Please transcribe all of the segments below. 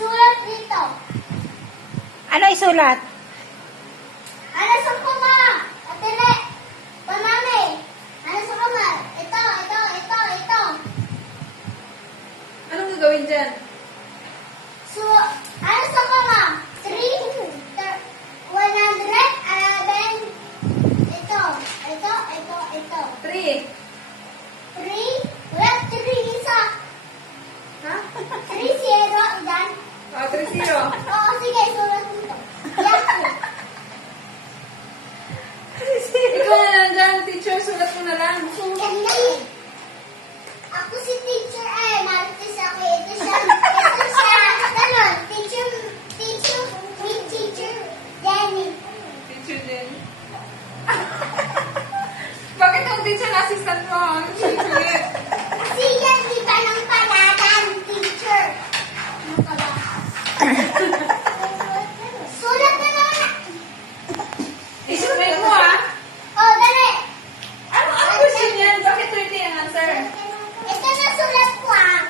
Sulat dito. Ano isulat? Ano sa kuma? Atele. Panami. Ano sa kuma? Ito. Anong gagawin dyan? So, ano sa kuma? 3, 100, and then, ito. 3. 3, wala 3 isa. Ha? 3, 0, dan. 3-0. Oo, sige, sulat dito. Yahoo! Ikaw na lang dyan, teacher. Sulat mo na lang. Hindi. Ako si teacher ay, marites ako. Ito siya. Ganon, teacher Jenny. Teacher din. Bakit ang teacher na assistant mo? Ano teacher? Kasi yan, di ba ng paladan, teacher? Ano ka ba? Sulat na naman. Isulat mo ah. Oh, dali. Ano ang question yan? Bakit 20 ang answer? Ito na sulat ko ah.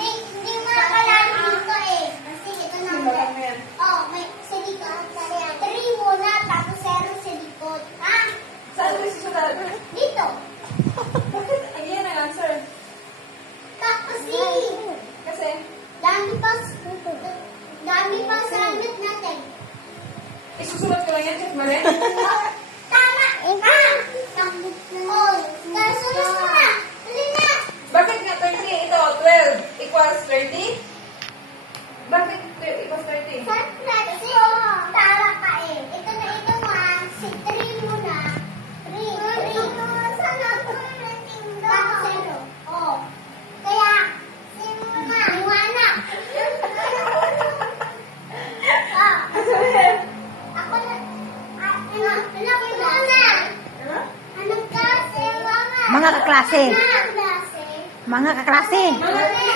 Hindi makakalala dito eh. Kasi ito na. Bakit mo yan? Oh, may sa likod. 3 muna, tapos 0 sa likod. Ha? Saan mo isusulat? Dito. Bakit? Ayan ang answer. Tapos Kasi? dami pa sa mute natin. Isusulat ko lang yan. Check mo rin. Oh, tama. Oh, sulat mo na. Dali na. Bakit nga 30? Ito, 12 equals 30? Bakit 12 equals 30? Kasi, tama ka eh. Ito nga. Si 3 muna. 3. Sana ko tapos 0. Oh. Kaya, iwana. Ah, ako na. Anak ko na. Ano? Anong klase? Mga kaklase. Anong klase? Mga kaklase. Mali.